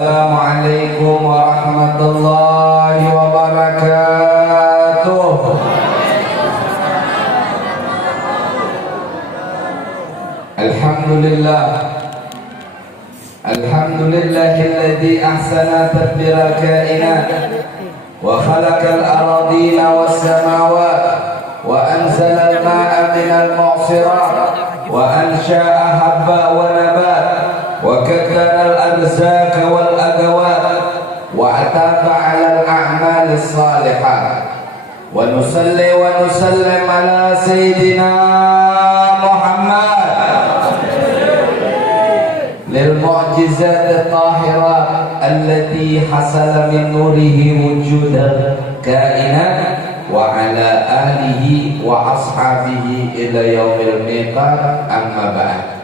Assalamualaikum warahmatullahi wabarakatuh. Alhamdulillah Alhamdulillahilladzi ahsana tadbira kainat wa khalaqal aradina was samawat wa anzala al-ma'a minal mu'sirat wa ansha'a habba wa nabat wa kaddara al-arzaq wal agawat wa ataba 'ala al-a'mal as-salihat wa nusalli wa nusallim ala sayyidina Muhammad lil mu'jizat at-tahirat allati hasala min nurihi wujud kainat wa ala alihi wa ashabihi ila yaumil miqat amma ba'd.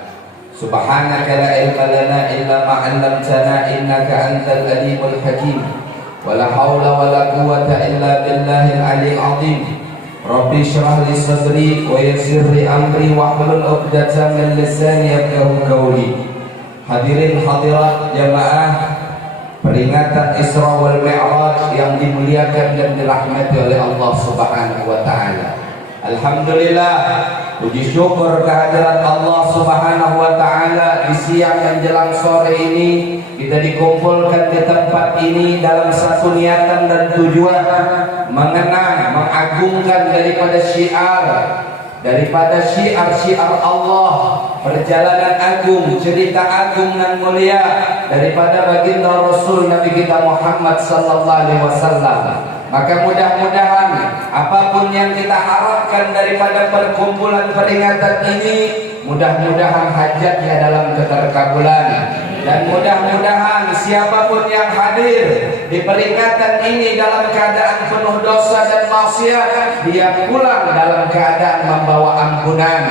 Subhanaka la ilma lana illa ma 'allamtana innaka antal alimul hakim wa la haula wa la quwwata illa billahil aliyyil azim. Rabbi shrah li sadri wa yassir li amri wa hlul 'uqdatam min lisani yafqahu qawli. Hadirin hadirat jamaah peringatan Isra wal Mi'raj yang dimuliakan dan dirahmati oleh Allah Subhanahu wa taala. Alhamdulillah, puji syukur kehadirat Allah Subhanahu wa taala di siang menjelang sore ini kita dikumpulkan di tempat ini dalam satu niatan dan tujuan mengenang, mengagungkan daripada syiar Allah, perjalanan agung, cerita agung dan mulia daripada baginda Rasul Nabi kita Muhammad sallallahu alaihi wasallam. Maka mudah-mudahan apapun yang kita harapkan daripada perkumpulan peringatan ini, mudah-mudahan hajatnya dalam keterkabulan. Dan mudah-mudahan siapapun yang hadir di peringatan ini dalam keadaan penuh dosa dan maksiat, dia pulang dalam keadaan membawa ampunan.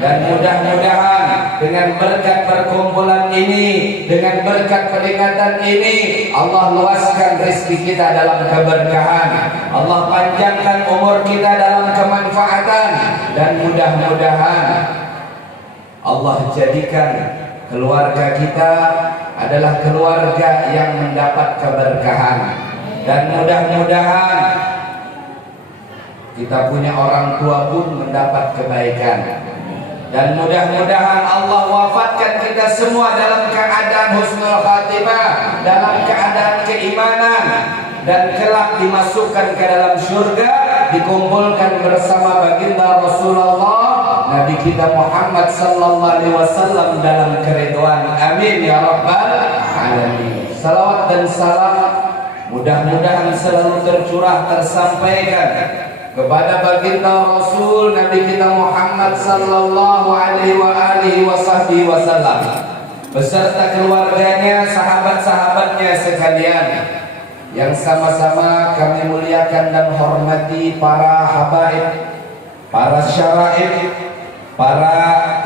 Dan mudah-mudahan dengan berkat perkumpulan ini, dengan berkat peringatan ini, Allah luaskan rezeki kita dalam keberkahan, Allah panjangkan umur kita dalam kemanfaatan, dan mudah-mudahan Allah jadikan keluarga kita adalah keluarga yang mendapat keberkahan. Dan mudah-mudahan kita punya orang tua pun mendapat kebaikan. Dan mudah-mudahan Allah wafatkan kita semua dalam keadaan husnul khatimah, dalam keadaan keimanan, dan kelak dimasukkan ke dalam surga, dikumpulkan bersama baginda Rasulullah Nabi kita Muhammad sallallahu alaihi wasallam dalam keridhaan. Amin ya rabbal alamin. Salawat dan salam mudah-mudahan selalu tercurah, tersampaikan kepada baginda Rasul Nabi kita Muhammad sallallahu alaihi wasallam beserta keluarganya, sahabat-sahabatnya sekalian yang sama-sama kami muliakan dan hormati, para habaib, para syaraib, para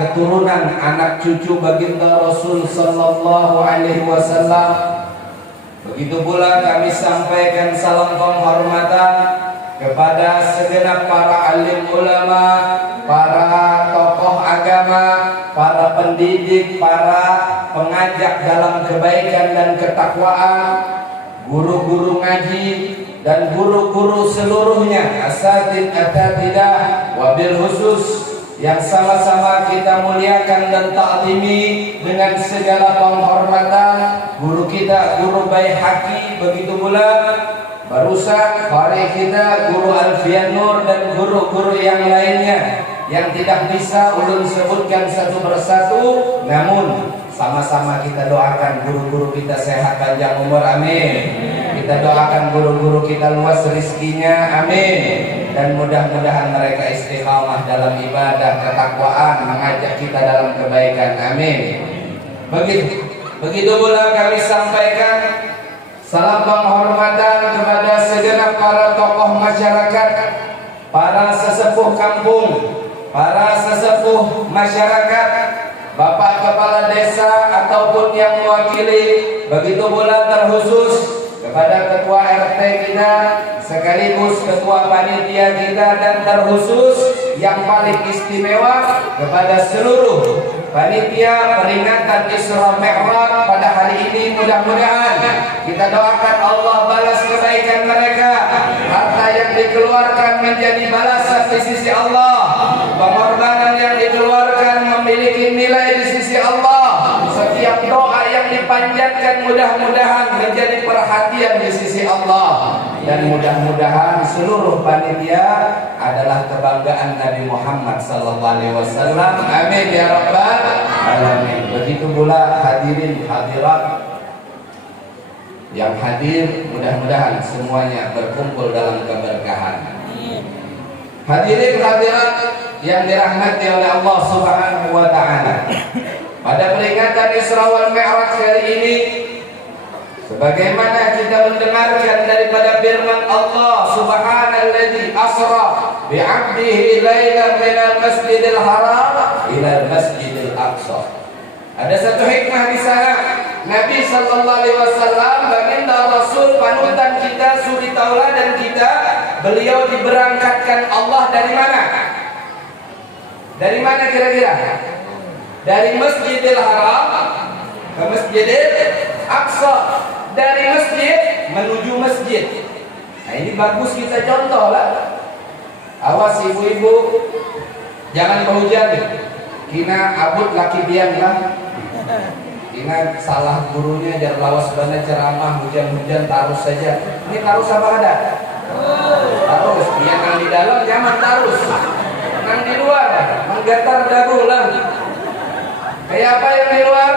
keturunan anak cucu baginda Rasul sallallahu alaihi wasallam. Begitu pula kami sampaikan salam penghormatan kepada segenap para alim ulama, para tokoh agama, para pendidik, para pengajak dalam kebaikan dan ketakwaan, guru-guru ngaji dan guru-guru seluruhnya, asatid atatidah, wabil khusus yang sama-sama kita muliakan dan ta'zimi dengan segala penghormatan. Guru kita, Guru Baihaqi, begitu pula barusan qari kita Guru Alfian Nur, dan guru-guru yang lainnya yang tidak bisa ulun sebutkan satu persatu, namun sama-sama kita doakan guru-guru kita sehat panjang umur, amin. Kita doakan guru-guru kita luas rezekinya, amin. Dan mudah-mudahan mereka istiqamah dalam ibadah, ketakwaan, mengajak kita dalam kebaikan, amin. Begitu pula kami sampaikan salam penghormatan kepada segenap para tokoh masyarakat, para sesepuh kampung, para sesepuh masyarakat, bapak kepala desa ataupun yang mewakili, begitu pula terkhusus kepada ketua RT kita sekaligus ketua panitia kita, dan terkhusus yang paling istimewa kepada seluruh panitia peringatan Isra Mi'raj pada hari ini, mudah-mudahan kita doakan Allah balas kebaikan mereka, harta yang dikeluarkan menjadi balasan di sisi Allah, pengorbanan yang dikeluarkan memiliki nilai di sisi Allah, setiap doa yang dipanjatkan mudah-mudahan menjadi perhatian di sisi Allah, dan mudah-mudahan seluruh panitia adalah kebanggaan Nabi Muhammad SAW. Amin ya rabbal alamin. Begitu pula hadirin hadirat yang hadir, mudah-mudahan semuanya berkumpul dalam keberkahan. Hadirin hadirat yang dirahmati oleh Allah Subhanahu wa taala. Pada peringatan Isra wal Mi'raj hari ini, sebagaimana kita mendengarkan daripada firman Allah, subhanalladzi asra bi'abdihi lailan minal masjidil haram ilal masjidil aqsa. Ada satu hikmah di sana. Nabi sallallahu alaihi wasallam, baginda Rasul, panutan kita, suri tauladan kita, beliau diberangkatkan Allah dari mana? Dari mana kira-kira? Dari Masjidil Haram ke Masjidil Aqsa. Dari masjid menuju masjid. Nah, ini bagus kita contoh lah. Awas ibu-ibu, jangan kehujan. Kina abut laki biang lah. Kina salah gurunya jar lawas bana ceramah hujan-hujan tarus saja. Ini tarus apa ada? Tarus. Yang nang di dalam jangan tarus. Nang di luar menggetar dagu lah. Kayak apa yang di luar?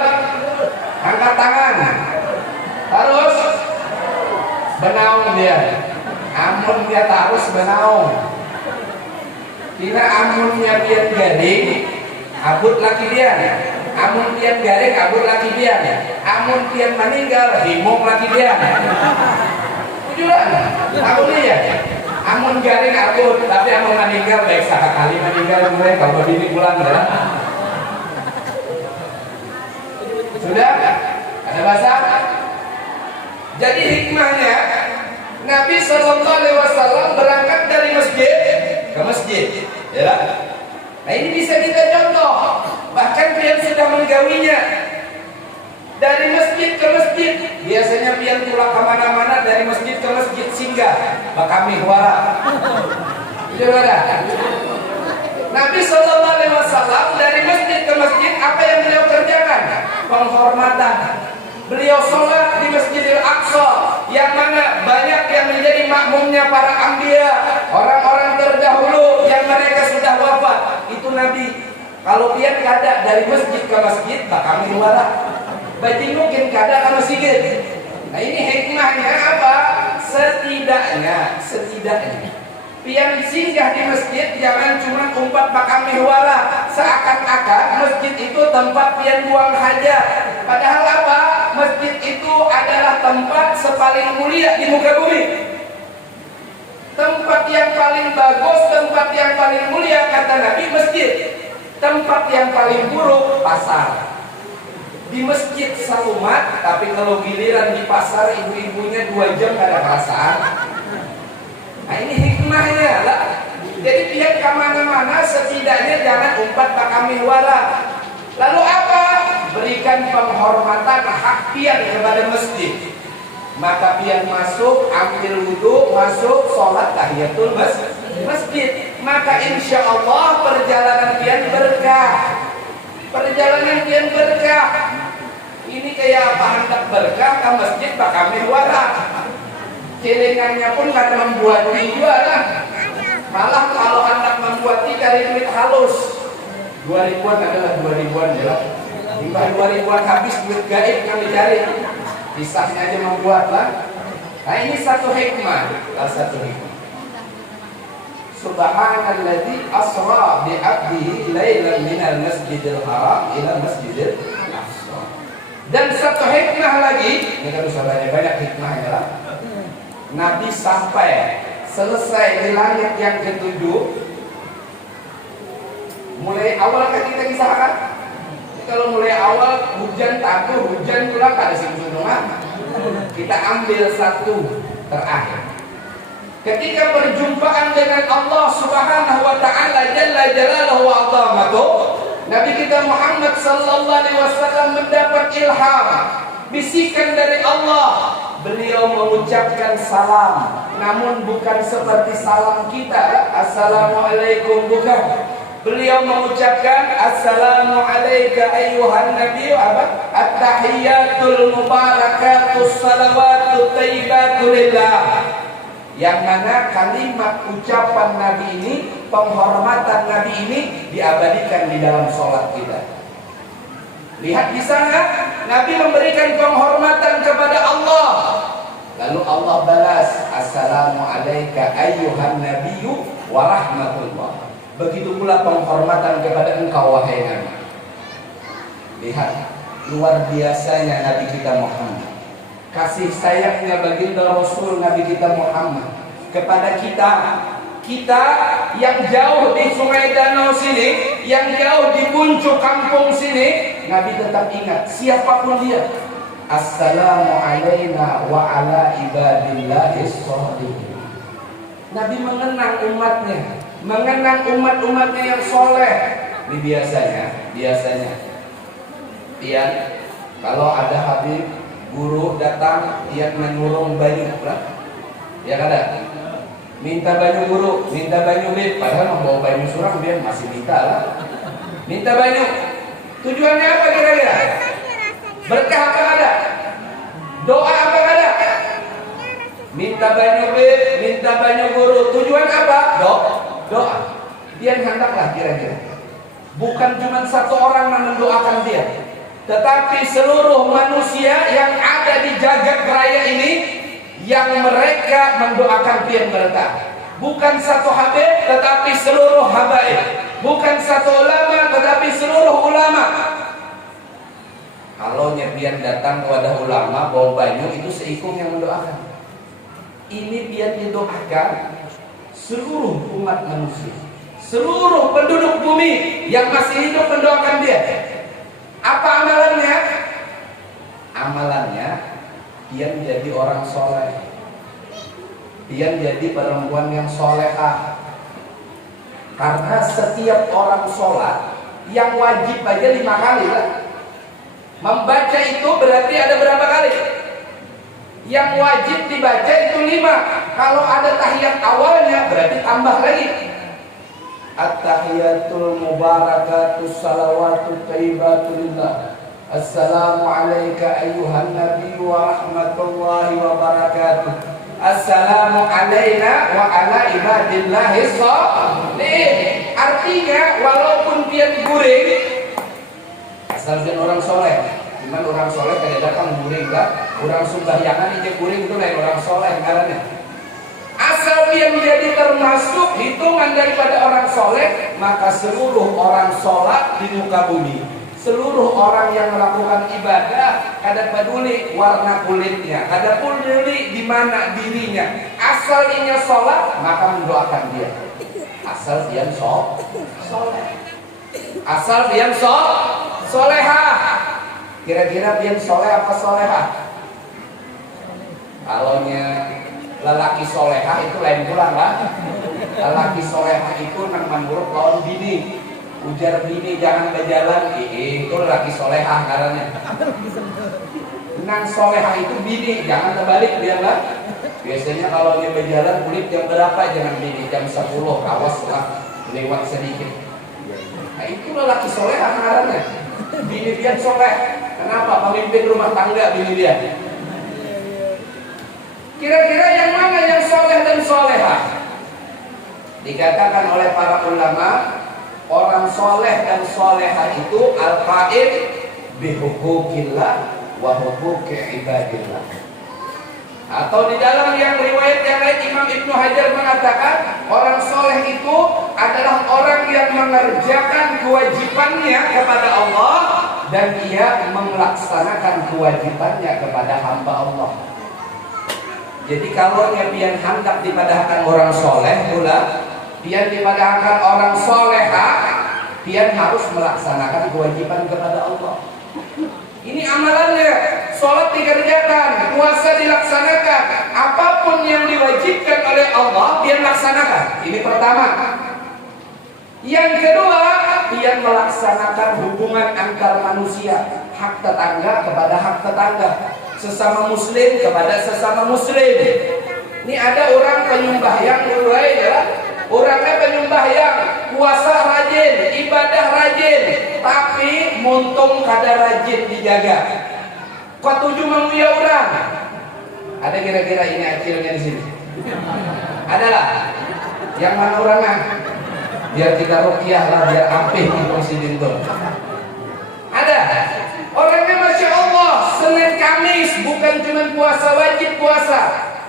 Angkat tangan. Tarus benaung dia. Amun dia tarus benaung. Kina amunnya biar gading, abut laki dia. Amun tian garing, abut laki dia. Amun tian meninggal, himung laki dia. Tujuan, aku dia. Amun garing abut, tapi amun meninggal baik sekali meninggal mulai kalau bini pulang ya. Sudah? Ada bahasa? Jadi hikmahnya Nabi SAW berangkat dari masjid ke masjid, ya. Nah ini bisa kita contoh. Bahkan pian sudah menggawinya dari masjid ke masjid. Biasanya pian pulang kemana-mana dari masjid ke masjid singgah. Bakami huara. Gimana? Nabi SAW dari masjid ke masjid, apa yang beliau kerjakan? Penghormatan. Beliau sholat di Masjidil Aqsa, yang mana banyak yang menjadi makmumnya para anbiya, orang-orang terdahulu yang mereka sudah wafat. Itu Nabi. Kalau dia kada dari masjid ke masjid, bakal keluar. Berarti mungkin kada ke masjid. Nah ini hikmahnya apa? Setidaknya pian singgah di masjid jangan cuma umpat bakal mihwara, seakan-akan masjid itu tempat pian buang hajat. Padahal apa? Masjid itu adalah tempat sepaling mulia di muka bumi. Tempat yang paling bagus, tempat yang paling mulia kata Nabi masjid. Tempat yang paling buruk pasar. Di masjid salumat, tapi kalau giliran di pasar ibu-ibunya 2 jam kada perasaan. Nah ini hikmahnya lah. Jadi dia kemana-mana setidaknya jangan umpat bakal mihwara. Lalu apa? Berikan penghormatan hak pian kepada masjid. Maka pian masuk, ambil wudhu, masuk, sholat tahiyatul masjid. Maka insya Allah perjalanan pian berkah. Perjalanan pian berkah. Ini kayak apa hendak berkah ke masjid bakal mihwara. Celengannya pun kada membuat juga lah. Malah kalau hendak membuat cari duit halus. 2 ribuan adalah 2 ribuan ya. Timbah 2 ribuan habis duit gaib yang dicari. Kisahnya aja membuat lah. Nah ini satu hikmah. Satu hikmah. Subhanalladzi asra bi 'abdihi lailan minal masjidil haram ila masjidil aqsa. Dan satu hikmah lagi, ini kan usah banyak hikmahnya lah. Nabi sampai selesai di langit yang ke-7. Mulai awal kan kita kisahkan. Kalau mulai awal hujan tatu, hujan pulang tak ada singgung-singgungan. Kita ambil satu terakhir. Ketika perjumpaan dengan Allah Subhanahu wa taala jalla jalaluhu wa azamatuh, Nabi kita Muhammad sallallahu alaihi wasallam mendapat ilham, bisikan dari Allah. Beliau mengucapkan salam, namun bukan seperti salam kita, assalamualaikum, bukan. Beliau mengucapkan assalamu alayka ayyuhan nabiy, at-tahiyatul mubarakatus salawatut thayyibatu lillah. Yang mana kalimat ucapan Nabi ini, penghormatan Nabi ini diabadikan di dalam sholat kita. Lihat di sana, Nabi memberikan penghormatan kepada Allah. Lalu Allah balas, assalamu alayka ayyuhan nabiyyu wa rahmatullah. Begitu pula penghormatan kepada engkau wahai Nabi. Lihat luar biasanya Nabi kita Muhammad, kasih sayangnya baginda Rasul Nabi kita Muhammad kepada kita yang jauh di Sungai Danau sini, yang jauh di puncak kampung sini. Nabi tetap ingat siapapun dia, assalamu alayna wa ala ibadillahis sholihin. Nabi mengenang umatnya, mengenang umat-umatnya yang soleh. Ini biasanya Pian, kalau ada habib guru datang, dia menyurung baju, ya ada. Minta baju guru, minta baju bib, padahal membawa baju surang dia masih minta lah. Minta baju. Tujuannya apa kira-kira? Berkah apa ada? Doa apa ada? Minta baju bib, minta baju guru. Tujuan apa? Doa. Dia hendaklah kira-kira. Bukan cuma satu orang yang mendoakan dia, tetapi seluruh manusia yang ada di jagat raya ini, yang mereka mendoakan pian mereka. Bukan satu habib, tetapi seluruh habaib. Bukan satu ulama, tetapi seluruh ulama. Kalau pian datang kepada ulama bawa banyu, itu seikung yang mendoakan. Ini pian didoakan seluruh umat manusia, seluruh penduduk bumi yang masih hidup mendoakan dia. Apa amalannya? Amalannya dia menjadi orang soleh, dia menjadi perempuan yang solehah. Karena setiap orang sholat yang wajib aja 5 kali lah. Membaca itu berarti ada berapa kali? Yang wajib dibaca itu 5. Kalau ada tahiyat awalnya berarti tambah lagi. At-tahiyatul mubarakatus salawatut thayyibatu lillah. Assalamu alayka ayyuhan nabiyyu wa rahmatullahi wa barakatuh. Assalamu alayna wa ala ibadillahis sholihin. Artinya walaupun dia guring, asal dia orang soleh. Cuman orang soleh kayak datang guring lah. Orang sembahyangan ini guring itu lain orang soleh karena. Asal dia menjadi termasuk hitungan daripada orang soleh, maka seluruh orang sholat di muka bumi, seluruh orang yang melakukan ibadah, kada peduli warna kulitnya, kada peduli di mana dirinya, asal dia sholat maka mendoakan dia. Asal dia soleh, asal dia solehah. Kira-kira dia soleh apa solehah? Kalaunya lelaki solehah itu lain pula lah. Lelaki solehah itu nang menurut lawan bini. Ujar bini jangan berjalan, itu lelaki solehah karena. Nang solehah itu bini, jangan terbalik dia lah. Biasanya kalau dia berjalan kulit jam berapa, jangan bini jam 10, awas lah lewat sedikit. Nah itu lelaki solehah karena. Bini dia soleh. Kenapa? Pemimpin rumah tangga bini dia. Kira-kira yang mana yang soleh dan solehah? Dikatakan oleh para ulama, orang soleh dan solehah itu al-qaid bihuquqillah wa huquqi ibadillah. Atau di dalam yang riwayat yang lain Imam Ibnu Hajar mengatakan orang soleh itu adalah orang yang mengerjakan kewajibannya kepada Allah dan ia melaksanakan kewajibannya kepada hamba Allah. Jadi kalau pian hendak dipadahkan orang soleh pula, pian dipadahkan orang solehah, pian harus melaksanakan kewajiban kepada Allah. Ini amalannya. Sholat dikerjakan, puasa dilaksanakan, apapun yang diwajibkan oleh Allah pian laksanakan. Ini pertama. Yang kedua, pian melaksanakan hubungan antar manusia, hak tetangga kepada hak tetangga, sesama muslim kepada sesama muslim. Ini ada orang penyembahyang ya, orangnya penyembahyang, puasa rajin, ibadah rajin, tapi muntung kada rajin dijaga. Kau tuju menguya orang. Ada kira-kira ini akhirnya di sini? Adalah. Yang mana orangnya? Biar kita ruqyah lah, biar apih di presiden tuh. Ada. Orangnya Masya Allah, Senin Kamis bukan cuma puasa wajib puasa,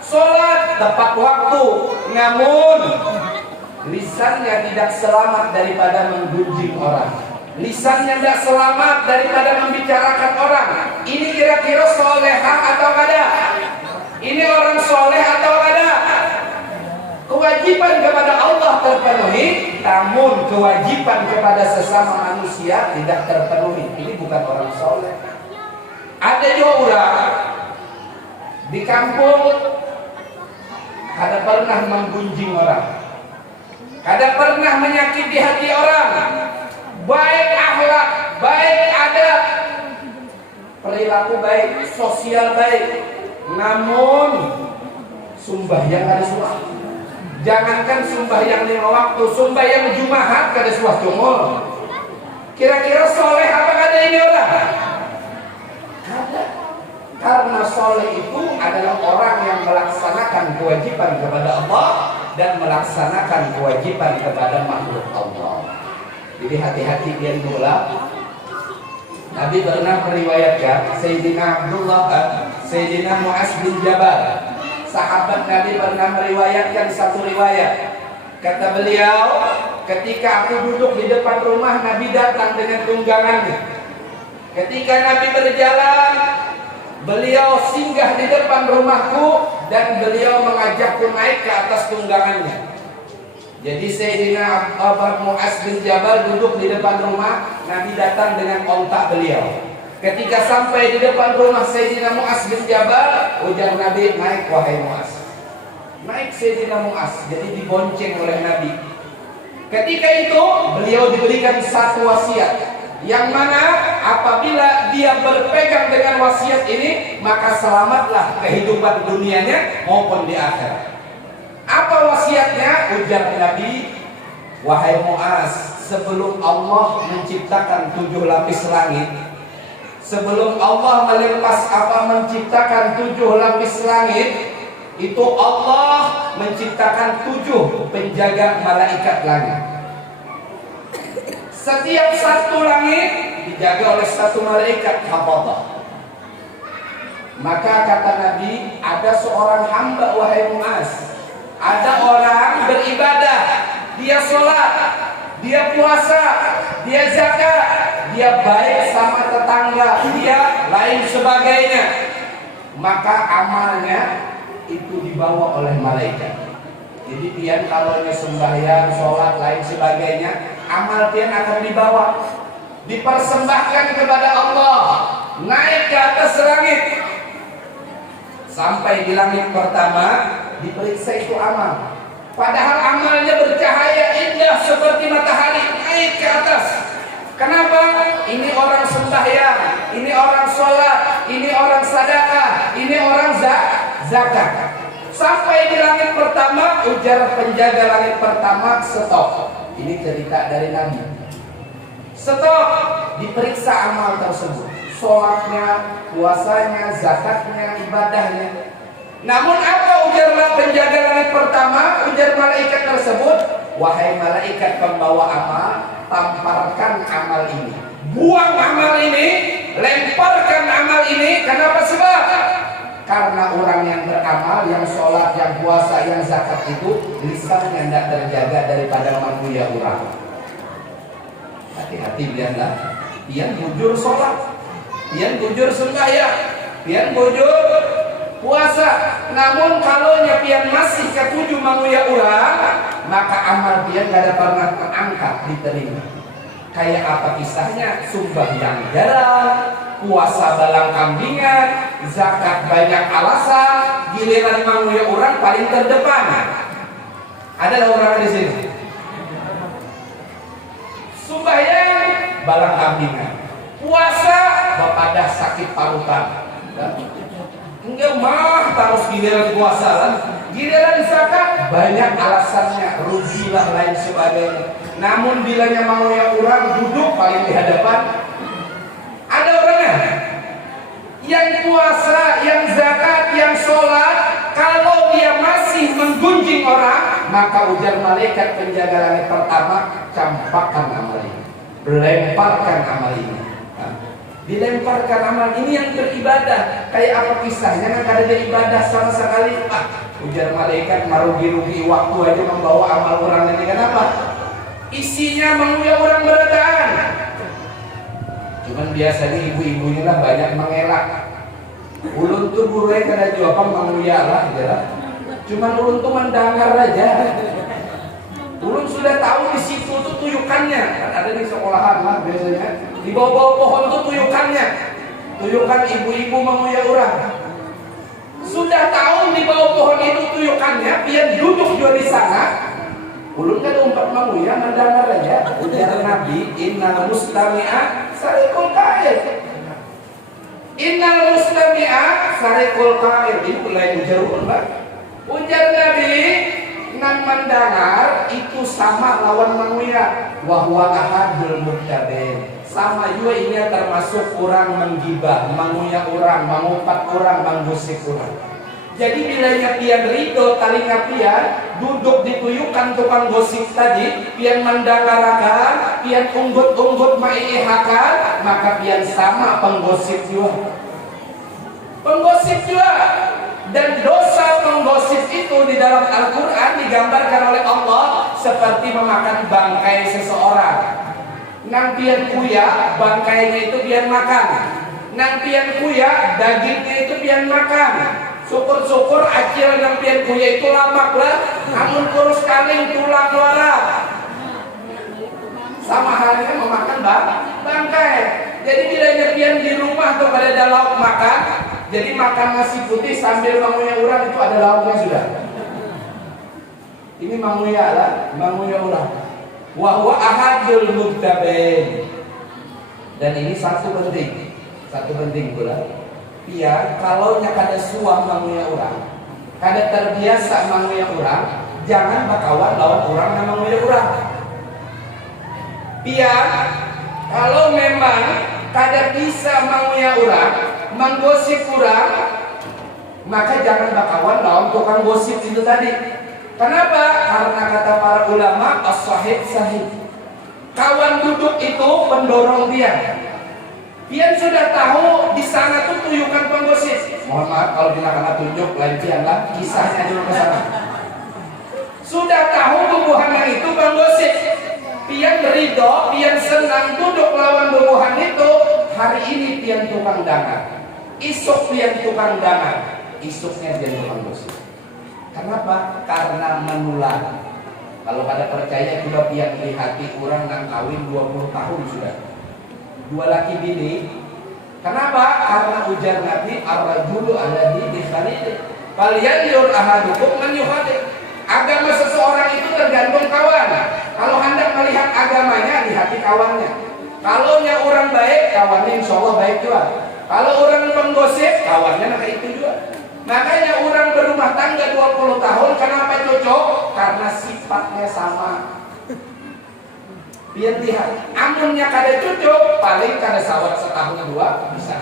sholat tepat waktu, namun lisannya tidak selamat daripada menggunjing orang. Lisannya tidak selamat daripada membicarakan orang. Ini kira-kira solehah atau kada? Ini orang soleh atau kada? Kewajiban kepada Allah terpenuhi, namun kewajiban kepada sesama manusia tidak terpenuhi. Ini bukan orang soleh. Ada juga orang di kampung kada pernah menggunjing orang, kada pernah menyakiti hati orang, baik akhlak, baik adab, perilaku baik, sosial baik, namun sumbahyang ada suah. Jangankan sembahyang 5 waktu, sembahyang Jumat kada suah cungul. Kira-kira soleh apa kada ini orang? Kada. Karena soleh itu adalah orang yang melaksanakan kewajiban kepada Allah dan melaksanakan kewajiban kepada makhluk Allah. Jadi hati-hati dia mula. Nabi pernah meriwayatkan Sayyidina Mu'az bin Jabal, sahabat Nabi pernah meriwayatkan satu riwayat. Kata beliau, ketika aku duduk di depan rumah, Nabi datang dengan tunggangannya. Ketika Nabi berjalan, beliau singgah di depan rumahku dan beliau mengajakku naik ke atas tunggangannya. Jadi Sayyidina Mu'az bin Jabal duduk di depan rumah, Nabi datang dengan ontak beliau. Ketika sampai di depan rumah Sayyidina Mu'az bin Jabal, ujar Nabi, naik wahai Mu'az. Naik Sayyidina Mu'az, jadi dibonceng oleh Nabi. Ketika itu beliau diberikan satu wasiat, yang mana apabila dia berpegang dengan wasiat ini, maka selamatlah kehidupan dunianya maupun di akhirat. Apa wasiatnya? Ujar Nabi, wahai Mu'az, sebelum Allah menciptakan 7 lapis langit, sebelum Allah menciptakan 7 lapis langit, itu Allah menciptakan 7 penjaga malaikat langit. Setiap satu langit dijaga oleh satu malaikat hafadhah. Maka kata Nabi, ada seorang hamba wahai Mu'az, ada orang beribadah, dia sholat, dia puasa, dia zakat, dia baik sama tetangga, dia lain sebagainya, maka amalnya itu dibawa oleh malaikat. Jadi pian kalau sembahyang, sholat, lain sebagainya, amal pian akan dibawa, dipersembahkan kepada Allah, naik ke atas langit. Sampai di langit pertama diperiksa itu amal. Padahal amalnya bercahaya indah seperti matahari, naik ke atas. Kenapa? Ini orang sembahyang, ini orang sholat, ini orang sedekah, ini orang zakat. Sampai di langit pertama, ujar penjaga langit pertama, stop. Ini cerita dari Nabi. Stop, diperiksa amal tersebut, sholatnya, puasanya, zakatnya, ibadahnya. Namun apa ujar penjaga langit pertama? Ujar malaikat tersebut, wahai malaikat pembawa amal, tamparkan amal ini, buang amal ini, lemparkan amal ini. Kenapa? Sebab karena orang yang beramal, yang sholat, yang puasa, yang zakat itu lisannya tidak terjaga daripada manusia orang. Hati-hati biarlah, pian bujur sholat, pian bujur sembahyang, pian bujur puasa. Namun kalau pian masih ketujuh manusia orang, maka amal pian tidak pernah terangkat diterima. Kayak apa kisahnya? Sembahyang jarang, puasa balang kambingan, zakat banyak alasan, giliran manusia orang paling terdepan. Ada orang di sini? Sembahyang balang kambingan, puasa bapadah sakit parutan. Enggak mah terus giliran puasa lah, giliran zakat banyak alasannya, rugi lah lain sebagainya. Namun bilanya mau yang orang duduk paling di hadapan, ada orangnya yang puasa, yang zakat, yang sholat, kalau dia masih menggunjing orang, maka ujar malaikat penjaga langit pertama, campakkan amal ini, lemparkan amal ini. Dilemparkan amal ini yang beribadah. Kayak apa kisahnya? Kan ada ibadah sama sekali. Ujar malaikat, marugi-rugi waktu aja membawa amal orang ini. Kenapa? Isinya menguya orang berataan. Cuman biasanya ibu-ibunya lah banyak mengelak. Ulun tuh burunya kada jawaban menguya lah, cuman ulun tuh mendengar aja. Ulun sudah tahu di situ tuh tuyukannya. Kan ada di sekolahan lah biasanya. Di bawah-bawah pohon tuh tuyukannya. Tuyukan ibu-ibu menguya orang. Sudah tahu di bawah pohon itu tuyukannya, biar duduk juga di sana. Ulun kan umpat menguya mendengar aja. Ujar Nabi, innal mustami'a sarikul qail. Innal mustami'a sarikul qail. Ini mulai ujar ulun, Pak. Ujar Nabi, nang mendengar itu sama lawan menguya. Wa huwa ahadul muttabi'. Sama juga ini termasuk orang menggibah, menguya orang, mengumpat orang, menggosip orang. Jadi bilanya pian ridho talinga pian duduk dituyukan tukang gosip tadi, pian mendengarkan, pian unggut-unggut maihakan, maka pian sama penggosip juga. Penggosip juga. Dan dosa penggosip itu di dalam Al-Quran digambarkan oleh Allah seperti memakan bangkai seseorang. Nang pian kuya, bangkainya itu pian makan. Nang pian kuya, dagingnya itu pian makan. Syukur-syukur acil nang pian kuya itu lamak lah. Amun kurus kaling tulang luara. Sama halnya memakan bangkai. Jadi bila pian di rumah tuh pada ada lauk makan, jadi makan nasi putih sambil menguya orang itu ada lauknya sudah. Ini menguya lah, menguya orang. Wahwa ahadul mubtabin. Dan ini satu penting pula. Pian kalau nya kada suah menguya orang, kada terbiasa menguya orang, jangan bakawan lawan orang yang menguya orang. Pian kalau memang kada bisa menguya orang, menggosip orang, maka jangan bakawan lawan tukang gosip itu tadi. Kenapa? Karena kata para ulama as-sahib sahib. Kawan duduk itu pendorong dia. Pian sudah tahu di sana tuh tuyukan penggosip. Mohon maaf kalau kita kena tunjuk lain pian lah, kisahnya dulu ke sana. Sudah tahu bubuhannya itu penggosip. Pian ridho, pian senang duduk lawan bubuhan itu. Hari ini pian tukang dangar. Isuk pian tukang dangar. Isuknya pian tukang gosip. Kenapa? Karena menular. Kalau pada percaya juga pian di hati kurang nang kawin 20 tahun sudah. 2 laki bini. Kenapa? Karena ujar Nabi ar-rajulu alladzi bi khalili. Falyanzur ahadukum man yukhali. Agama seseorang itu tergantung kawan. Kalau hendak melihat agamanya di hati kawannya. Kalau nya orang baik, kawannya insyaallah baik juga. Kalau orang penggosip, kawannya nak itu juga. Makanya orang berumah tangga 20 tahun kenapa cocok? Karena sifatnya sama. Biar lihat, amunnya kada cocok, paling kada sawat setahun 2 bisa.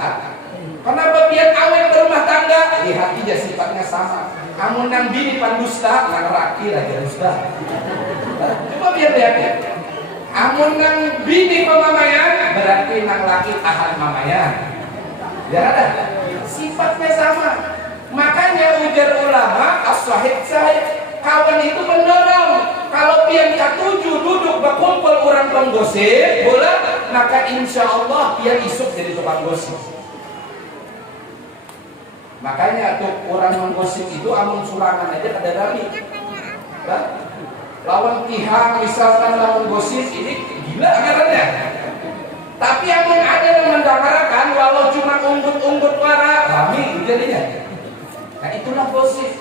Kenapa biar awet berumah tangga? Lihat aja sifatnya sama. Amun nang bini pandusta, nang raki lagi dusta. Coba biar lihat ya. Amun nang bini pemamayan, berarti nang laki tahan mamayan. Biar ada. Sifatnya sama. Makanya ujar ulama as-sahib sahib, kawan itu mendorong. Kalau pian katuju duduk berkumpul orang penggosip, bola, maka insya Allah pian isuk jadi tukang gosip. Makanya tuh orang menggosip itu amun surangan aja kada dami. Lawan tihang misalkan lawan gosip ini gila ngarannya. Tapi amun ada yang mendengarkan walau cuma unggut-unggut para rami jadinya. Nah itulah gosip.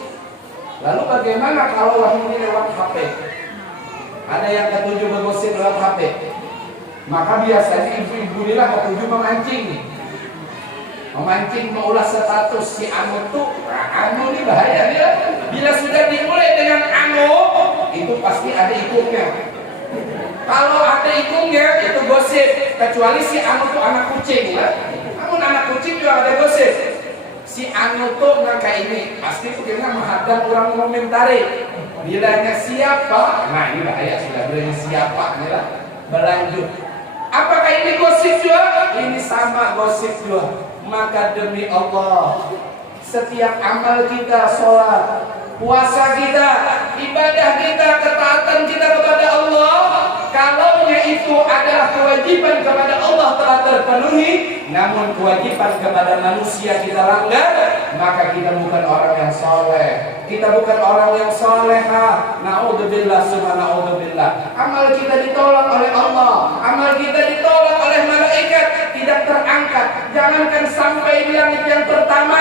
Lalu bagaimana kalau ini lewat HP? Ada yang ketujuh bergosip lewat HP. Maka biasanya ibu-ibu inilah ketujuh memancing nih. Memancing mengulas status si anu tuh, anu ini bahaya dia. Bila sudah dimulai dengan anu, itu pasti ada ikungnya. Kalau ada ikungnya itu gosip, kecuali si anu tuh anak kucing ya. Namun anak kucing juga ada gosip. Si anu tuh nggak kayak ini, pasti pikirnya menghadap orang komentari. Bilanya siapa? Nah ini bahaya sudah bilanya siapa nih lah. Berlanjut. Apakah ini gosip juga? Ini sama gosip juga. Maka demi Allah, setiap amal kita, sholat, puasa kita, ibadah kita, ketaatan kita kepada Allah, kalaunya itu adalah kewajiban kepada Allah telah terpenuhi, namun kewajiban kepada manusia kita langgar, maka kita bukan orang yang soleh, kita bukan orang yang soleha. Naudzubillah summa naudzubillah. Amal kita ditolak oleh Allah, amal kita ditolak oleh malaikat, tidak terangkat. Jangankan sampai di langit yang pertama,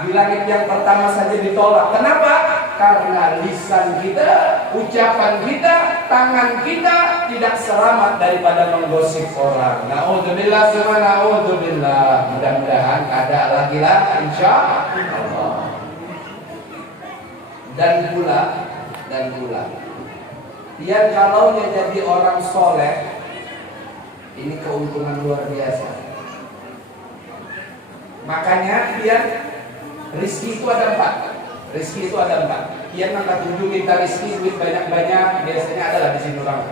di langit yang pertama saja ditolak. Kenapa? Karena lisan kita, ucapan kita, tangan kita tidak selamat daripada menggosip orang. Naudzubillah summa naudzubillah. Mudah-mudahan ada lagi lah insya Allah. Dan pula biar kalaunya jadi orang soleh, ini keuntungan luar biasa. Makanya biar rizki itu ada 4. Rizki itu ada 4. Yang angka 7 minta rizki duit banyak-banyak, biasanya adalah di sini orang.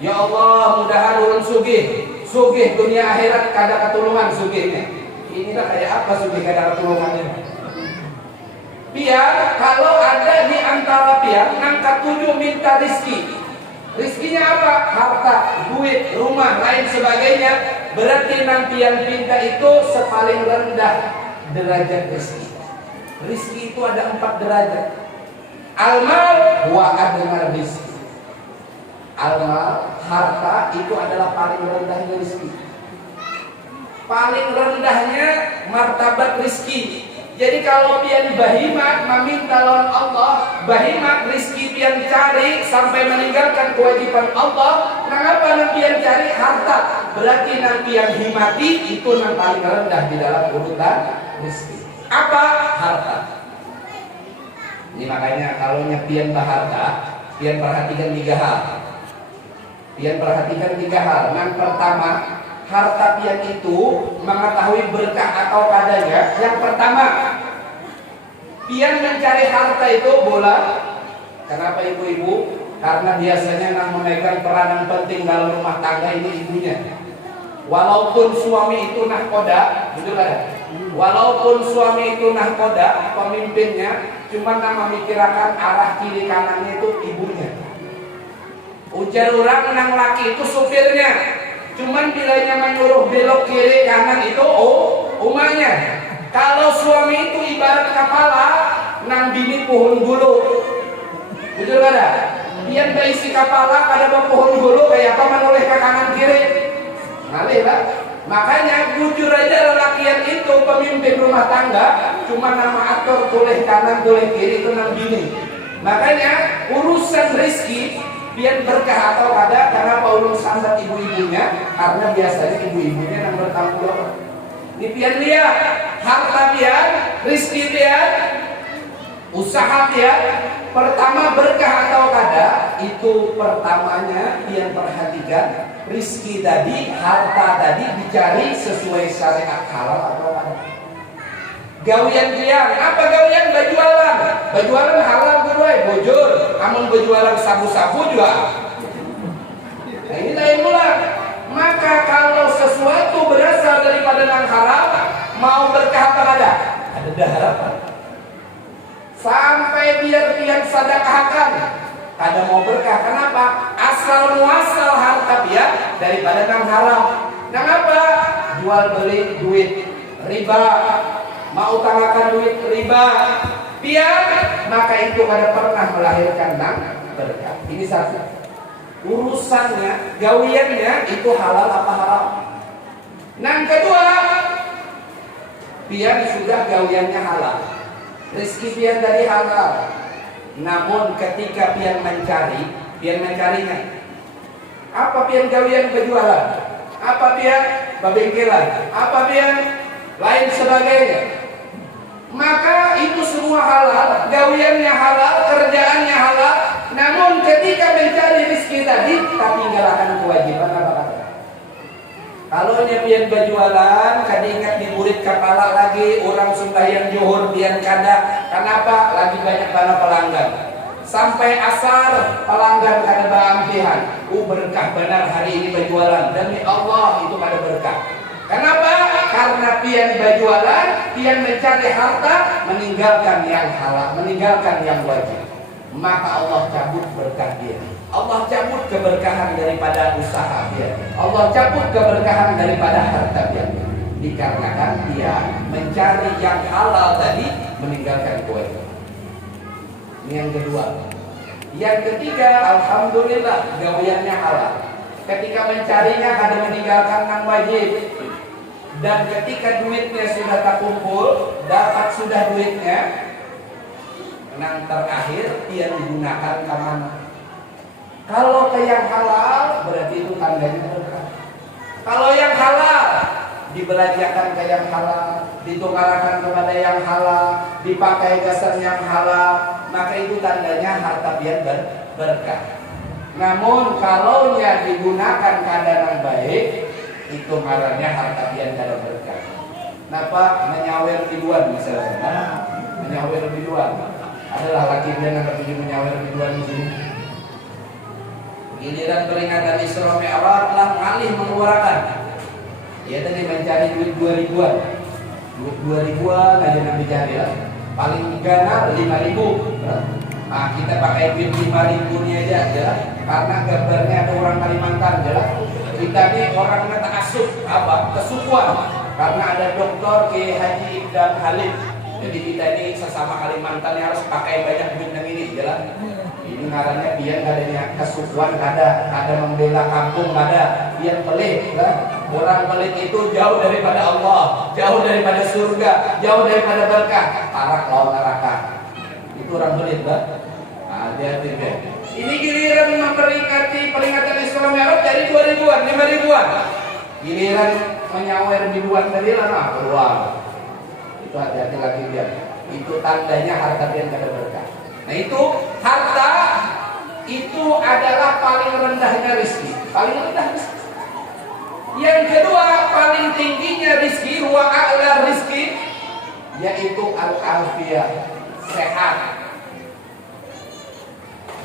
Ya Allah, mudahan ulun sugih dunia akhirat kada ketulungan sugihnya. Inilah kayak apa sugih kada ketulungannya? Biar kalau ada di antara pihak angka 7 minta rizki. Rizkinya apa? Harta, duit, rumah, lain sebagainya. Berarti nanti yang pinta itu sepaling rendah derajat rizki. Rizki itu ada 4 derajat. Al-mal wa adnar rizki. Al-mal, harta itu adalah paling rendahnya rizki. Paling rendahnya martabat rizki. Jadi kalau pian bahimat meminta lawan Allah, bahimat rizki pian cari sampai meninggalkan kewajiban Allah. Kenapa pian cari harta? Berarti nanti yang himati itu yang paling rendah di dalam urutan rizki. Apa? Harta. Ini makanya kalau pian berharta, pian perhatikan 3 hal. Pian perhatikan 3 hal. Yang pertama, harta pian itu mengetahui berkah atau padanya. Yang pertama, pian mencari harta itu bola. Kenapa ibu-ibu? Karena biasanya yang memegang peranan penting dalam rumah tangga ini ibunya. Walaupun suami itu nahkoda, betul ada. Walaupun suami itu nahkoda, pemimpinnya, cuma nama mikirakan arah kiri kanannya itu ibunya. Ujar orang nang laki itu supirnya. Cuman bilanya menyuruh belok kiri kanan itu umanya. Kalau suami itu ibarat kepala, nang bini pohon bulu. Betul kada? Biar berisi kepala pada pohon bulu kayak apa menoleh ke kanan kiri. Ngalih lah. Makanya jujur aja lelakian itu pemimpin rumah tangga, cuma nama aktor toleh kanan toleh kiri itu nang bini. Makanya urusan rizki biar berkah atau kada, karena ulun sandat ibu-ibunya, karena biasanya ibu-ibunya yang bertanggung jawab. Ini pian lihat harta pian, rizki pian, usaha pian. Pertama berkah atau kada, itu pertamanya pian perhatikan rizki tadi, harta tadi dicari sesuai syariat halal atau kada. Gawian pian, apa gawian? Berjualan. Berjualan halal kedua, bojor. Amun berjualan sabu-sabu juga. Nah ini lain pula. Maka kalau sesuatu berasal daripada yang haram, mau berkah apa kada? Ada dah harapan. Sampai biar pian sedekahkan, kada mau berkah. Kenapa? Asal muasal harta pian daripada yang haram. Nang apa? Jual beli duit riba, mau utamakan duit riba, pian, maka itu kada pernah melahirkan nang berkah. Ini satu. Urusannya, gawiannya itu halal apa haram. Nang kedua, pian sudah gawiannya halal, rezeki pian dari halal. Namun ketika pian mencarinya, apa pian gawian berjualan? apa pian babengkelan, apa pian lain sebagainya. Maka itu semua halal, gawiannya halal, kerjaannya halal. Namun ketika mencari rezeki tadi, tak tinggalkan kewajiban apa kata? Kalau pian berjualan, kadang ingat di murid kepala lagi orang sembahyang zuhur pian kada. Kenapa? Lagi banyak tanah pelanggan. Sampai asar pelanggan kada baampihan. Berkah benar hari ini berjualan. Demi Allah itu kada berkah. Kenapa? Karena pian berjualan, pian mencari harta, meninggalkan yang halal, meninggalkan yang wajib. Maka Allah cabut berkah dia. Allah cabut keberkahan daripada usaha dia. Allah cabut keberkahan daripada harta dia. Dikarenakan dia mencari yang halal tadi, meninggalkan kewajiban. Ini yang kedua. Yang ketiga, alhamdulillah gawiannya halal. Ketika mencarinya kada meninggalkan yang wajib. Dan ketika duitnya sudah terkumpul, dapat sudah duitnya, nang terakhir dia digunakan ke mana? Kalau ke yang halal berarti itu tandanya berkah. Kalau yang halal dibelanjakan ke yang halal, ditukarkan kepada yang halal, dipakai gasar yang halal, maka itu tandanya harta pian berkah. Namun kalau nya digunakan keadaan baik, itu ngarannya harta pian kada berkah. Napa menyawer biduan misalnya? Menyawer biduan. Adalah laki pian yang pergi menyawer biduan di sini. Giliran peringatan Isra Mi'raj lah ngalih mengeluarkan. Dia tadi mencari duit 2000-an. Duit 2000-an aja nabi cari lah. Paling gana 5.000. Nah, kita pakai duit 5.000 ini aja, jelas. Karena gambarnya ada orang Kalimantan, jelas. Kita ini orang kata asuh apa? Kesukuan. Karena ada Dr. K. Haji Ibdan Halid. Jadi kita ini sesama Kalimantan yang harus pakai banyak duit yang ini, jelas. Ini ngarannya biar adanya kesukuan ada membela kampung ada, biar pelit kan? Orang pelit itu jauh daripada Allah, jauh daripada surga, jauh daripada berkah, arak lawan neraka. Itu orang pelit kan? Hati-hati kan? Ini giliran memperingati peringatan Isra Mi'raj dari 2000-an, 5.000-an. Giliran menyawer biduan tadi lah keluar. Itu hati-hati lagi dia. Itu tandanya harta dia kada berkah. Nah itu harta itu adalah paling rendahnya rezeki, paling rendah rezeki. Yang kedua paling tingginya rezeki, wa a'la rezeki, yaitu al-afiyah, sehat.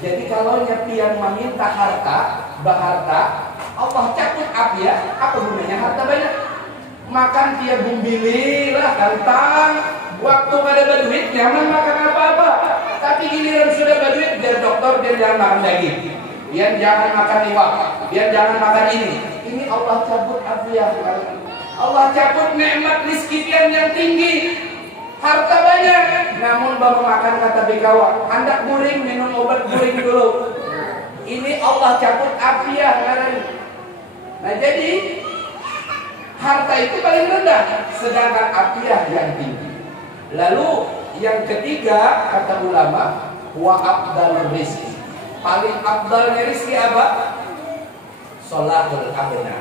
Jadi kalau pian meminta harta, berharta, Allah cabut afiyah, apa gunanya harta banyak? Makan dia bumbili lah, kantang. Waktu pada berduit jangan makan apa-apa. Tapi giliran sudah berduit, dia dokter, dia jangan makan daging, dia jangan makan iwak, dia jangan makan ini. Ini Allah cabut afiyah. Allah cabut nikmat rezeki yang tinggi. Harta banyak, namun baru makan kata bikawa. Hendak guring, minum obat guring dulu. Ini Allah cabut afiyah. Nah jadi harta itu paling rendah, sedangkan afiyah yang tinggi. Lalu yang ketiga kata ulama, wa afdalur rizki, paling afdalnya rizki apa? Sholatul abna,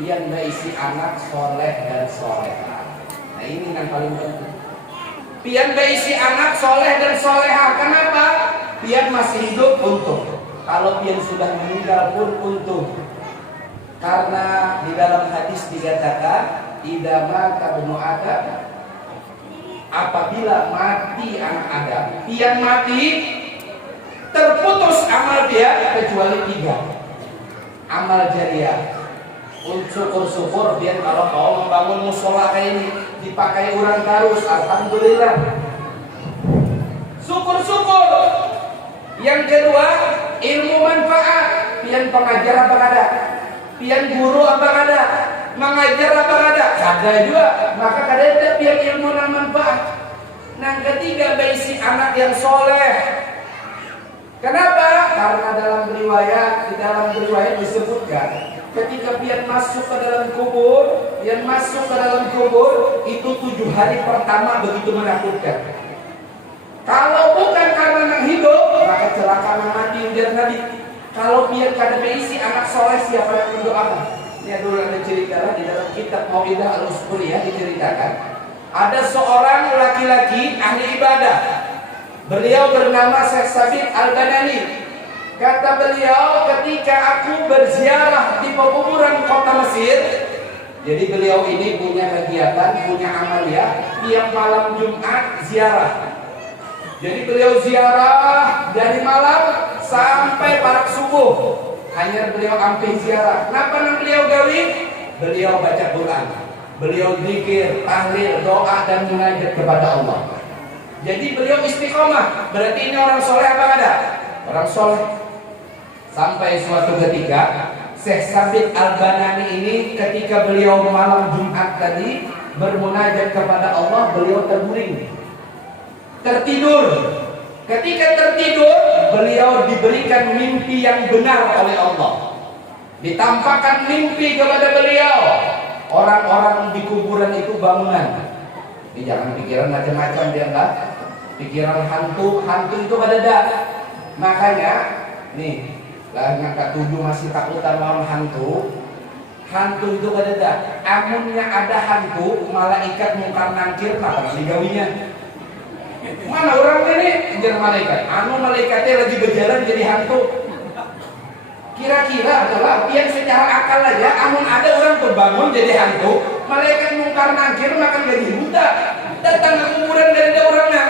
yang berisi anak soleh dan soleha. Nah ini yang paling penting. Pian berisi anak soleh dan soleha. Kenapa? Pian masih hidup untung. Kalau pian sudah meninggal pun untung. Karena di dalam hadis dikatakan, idama tabnu adam, apabila mati anak Adam, pian mati, terputus amal dia kecuali 3. Amal jariah. Syukur-syukur pian kalau mau membangun musola kayak ini dipakai orang terus, alhamdulillah. Syukur-syukur. Yang kedua, ilmu manfaat. Pian pengajar apa ada? Pian guru apa ada? Mengajar apa ada? Ada juga. Maka kada pian ilmu dan manfaat. Yang ketiga, berisi anak yang soleh. Kenapa? Karena di dalam riwayat disebutkan ketika pian masuk ke dalam kubur, itu 7 hari pertama begitu menakutkan. Kalau bukan karena yang hidup, maka celaka yang mati ujar Nabi. Kalau pian kada berisi anak soleh, siapa yang mendoakan? Ini dulu ada cerita di dalam kitab Mau'idah Al-Usbuliyah diceritakan. Ada seorang laki-laki ahli ibadah. Beliau bernama Syekh Sabit Al-Banani. Kata beliau, ketika aku berziarah di pekuburan kota Mesir, jadi beliau ini punya kegiatan, punya amalia tiap malam Jumat ziarah. Jadi beliau ziarah dari malam sampai parak subuh. Hanya beliau ambil ziarah. Kenapa nama beliau gawi? Beliau baca Quran, beliau zikir, tahlil, doa dan munajat kepada Allah. Jadi beliau istiqomah. Berarti ini orang soleh apa ada? Orang soleh. Sampai suatu ketika Syekh Sabit Al-Banani ini ketika beliau malam Jumat tadi bermunajat kepada Allah, beliau terguling, tertidur. Ketika tertidur, beliau diberikan mimpi yang benar oleh Allah. Ditampakkan mimpi kepada beliau, orang-orang di kuburan itu bangunan. Ini jangan pikiran macam-macam dia enggak. Pikiran hantu itu ada. Makanya nih, lah ngangkat tujuh masih takutan lawan hantu itu ada. Amunnya ada hantu, malaikat mungkar nangkir, apa digawinya? Mana orang ini kejar malaikat? Malaikatnya lagi berjalan jadi hantu. Kira-kira adalah yang secara akal aja, amun ada orang terbangun jadi hantu, malaikat mungkar nangkir makan gaji buta, datang ke kuburan dari ada orangnya.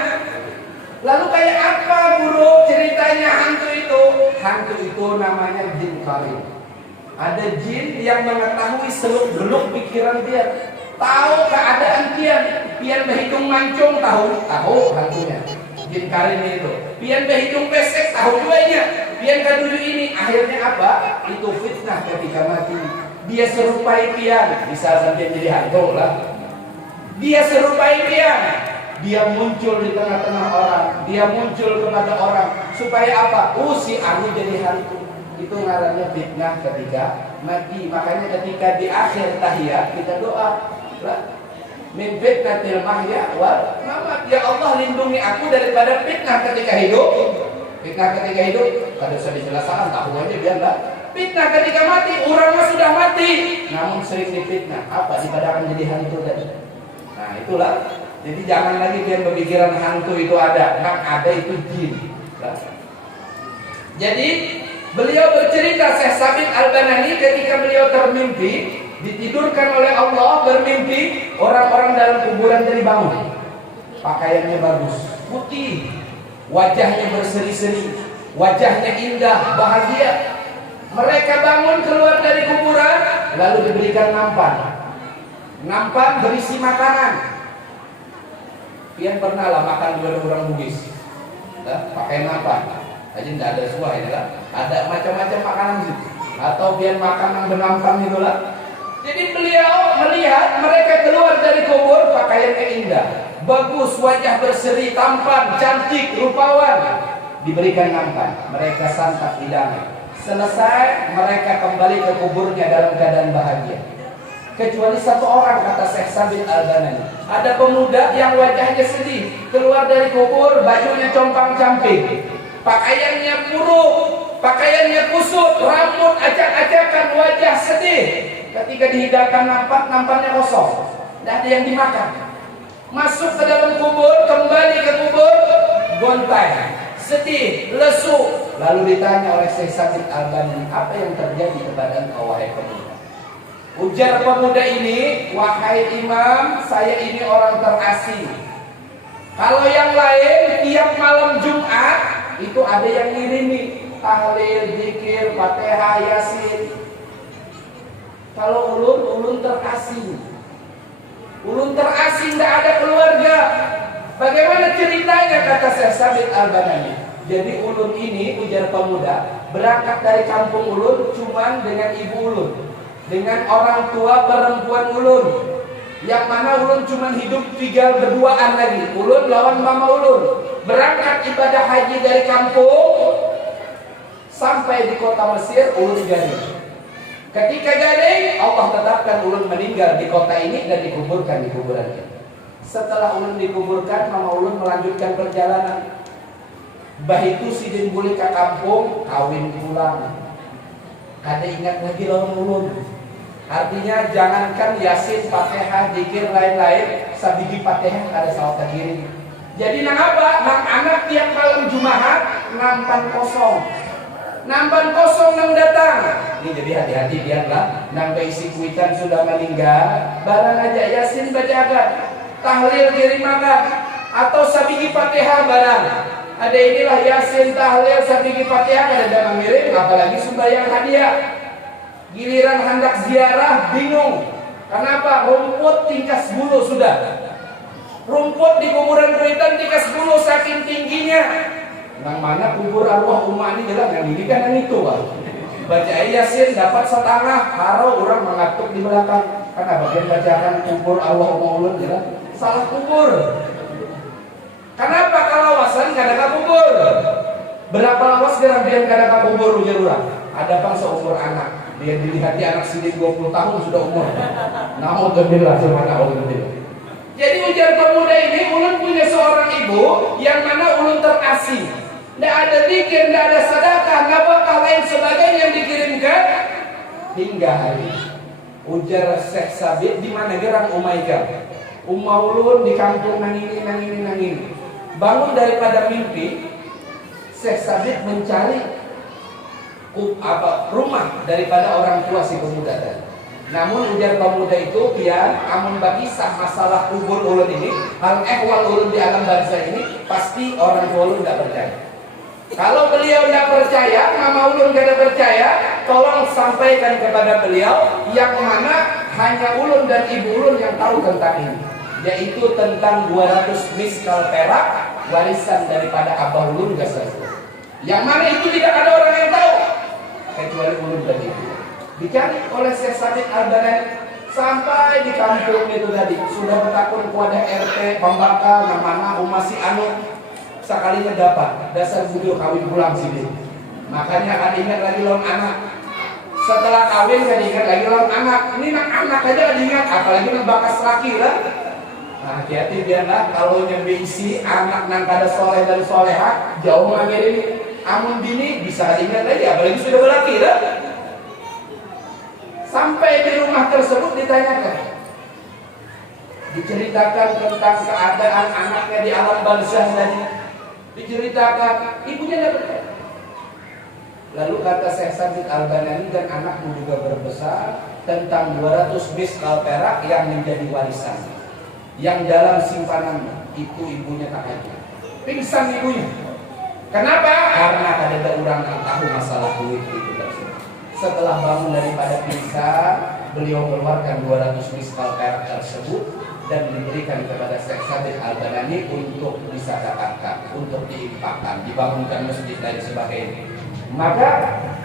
Lalu kayak apa guru ceritanya hantu itu? Hantu itu namanya jin karim. Ada jin yang mengetahui seluk-beluk pikiran dia, tahu keadaan dia. Pian berhitung mancung tahu hantunya. Jin karim itu. Pian berhitung pesek tahu juanya. Pian ketujuh ini akhirnya apa? Itu fitnah ketika mati. Dia serupai pian, bisa sampai jadi hantu lah. Dia serupai pian. Dia muncul di tengah-tengah orang, dia muncul kepada orang supaya apa? Si aku jadi hantu. Itu ngarannya fitnah ketika mati. Makanya ketika di akhir tahiyat kita doa, min fitnatil mahya wal mamat. Ya Allah, lindungi aku daripada fitnah ketika hidup. Fitnah ketika hidup kada usah dijelaskan, tahu aja biar lah. Fitnah ketika mati, orangnya sudah mati, namun sering difitnah. Apa? Dipadakan jadi hantu tadi. Nah itulah. Jadi jangan lagi biar berpikiran hantu itu ada. Yang ada itu jin. Jadi beliau bercerita, Syekh Sabit Al-Banani ketika beliau termimpi, ditidurkan oleh Allah, bermimpi orang-orang dalam kuburan dari bangun. Pakaiannya bagus, putih, wajahnya berseri-seri, wajahnya indah, bahagia. Mereka bangun keluar dari kuburan, lalu diberikan nampan. Nampan berisi makanan. Pian pernah lah makan dua orang Bugis, pakai nampan. Aja tidak ada semua ini lah. Ada macam-macam makanan gitu. Atau pian makan yang benampan itulah. Jadi beliau melihat mereka keluar dari kubur pakaiannya indah, bagus, wajah berseri, tampan, cantik, rupawan. Diberikan nampan, mereka santap hidangan. Selesai, mereka kembali ke kuburnya dalam keadaan bahagia. Kecuali satu orang, kata Syekh Sabit Al-Banani. Ada pemuda yang wajahnya sedih, keluar dari kubur, bajunya compang-camping, pakaiannya buruk, pakaiannya kusut, rambut acak-acakan, wajah sedih. Ketika dihidangkan nampannya kosong, tidak ada yang dimakan. Masuk ke dalam kubur, kembali ke kubur, gontai, sedih, lesu. Lalu ditanya oleh Syekh Sabit Al-Banani, apa yang terjadi kepada engkau wahai pemuda? Ujar pemuda ini, wahai imam, saya ini orang terasing. Kalau yang lain tiap malam Jumat itu ada yang ngirimi tahlil, zikir, Fatihah, Yasin. Kalau ulun terasing. Ulun terasing, tidak ada keluarga. Bagaimana ceritanya, kata Syekh Sabit Al-Banani? Jadi ulun ini, ujar pemuda, berangkat dari kampung ulun cuman dengan ibu ulun, dengan orang tua perempuan ulun, yang mana ulun cuma hidup tinggal berduaan lagi, ulun lawan mama ulun. Berangkat ibadah haji dari kampung sampai di kota Mesir, ulun garing. Ketika garing, Allah tetapkan ulun meninggal di kota ini dan dikuburkan di kuburannya. Setelah ulun dikuburkan, mama ulun melanjutkan perjalanan. Bahitu sidin boleh ke kampung, kawin pulang. Kada ingat lagi lawan ulun. Artinya jangankan Yasin, Fatihah, zikir lain-lain, sabigi Fatihah ada sawat kiri. Jadi nang apa? Nang anak tiap malam Jumat nampan kosong. Nampan kosong nang datang. Ini jadi hati-hati biarlah nang isi kuitan sudah meninggal, barang aja Yasin bacakan, tahlil kirim makan, atau sabigi Fatihah barang. Ada inilah Yasin, tahlil, sabigi Fatihah ada dalam miring, apalagi sembahyang hadiah. Giliran hendak ziarah bingung. Kenapa? Rumput tingkas bulu sudah. Rumput di kuburan kuitan tingkas bulu saking tingginya. Nang mana kubur arwah umat ini jelas yang ini kan yang itu, Pak. Baca Yasin dapat setengah, haro orang mengatuk di belakang. Karena bagian bacaan kubur arwah umat ulun jelas salah kubur. Kenapa kalawasan kadang kubur? Berapa lawas gerak dia kadang kubur ujar orang? Ada bang seumur anak. Dia dilihat anak sini 20 tahun sudah umur. Namun gembira semana ulun gembira. Jadi ujar pemuda ini, ulun punya seorang ibu yang mana ulun terasih. Tidak ada zikir, tidak ada sedekah, nafkah lain sebagainya yang dikirimkan hingga hari. Ujar Syekh Sabit di mana gerang Umayyah. Ulun di kampung nang ini. Bangun daripada mimpi, Syekh Sabit mencari rumah daripada orang tua si pemuda tadi. Namun ujar pemuda itu biar amun bagi sah masalah kubur ulun ini, hal ehwal ulun di alam barzah ini, pasti orang tua ulun tidak percaya. Kalau beliau tidak percaya, mama ulun tidak percaya, tolong sampaikan kepada beliau yang mana hanya ulun dan ibu ulun yang tahu tentang ini, yaitu tentang 200 miskal perak warisan daripada abah ulun gasas. Yang mana itu tidak ada orang yang tahu kecuali ulun tadi. Dicari oleh Syekh Sabit Al-Banani sampai di kampung itu tadi, sudah bertakun kepada RT pembakal namanya umasi anu, sekalinya dapat dasar budi kawin pulang sini. Makanya kan ingat lagi lawan anak. Setelah kawin kan ingat lagi lawan anak. Ini anak aja kan ingat, apalagi bakas laki lah. Nah, hati-hati biarlah kalau yang berisi anak nang kada soleh dan soleha jauh lagi ini. Amun bini bisa ingat lagi, apalagi sudah berlaki lah. Sampai di rumah tersebut ditanyakan, diceritakan tentang keadaan anaknya di alam barzah tadi, diceritakan ibunya tidak percaya. Lalu kata Syekh Sabit Al-Banani dan anakmu juga berbesar tentang 200 miskal perak yang menjadi warisan, yang dalam simpananmu itu ibunya tak ada. Pingsan ibunya. Kenapa? Karena ada orang yang tahu masalah duit itu tersebut. Setelah bangun daripada pingsan, beliau keluarkan 200 miskal perak tersebut dan diberikan kepada Syekh Sabit Al-Banani untuk disedekahkan, untuk diinfakkan, dibangunkan masjid dan sebagainya. Maka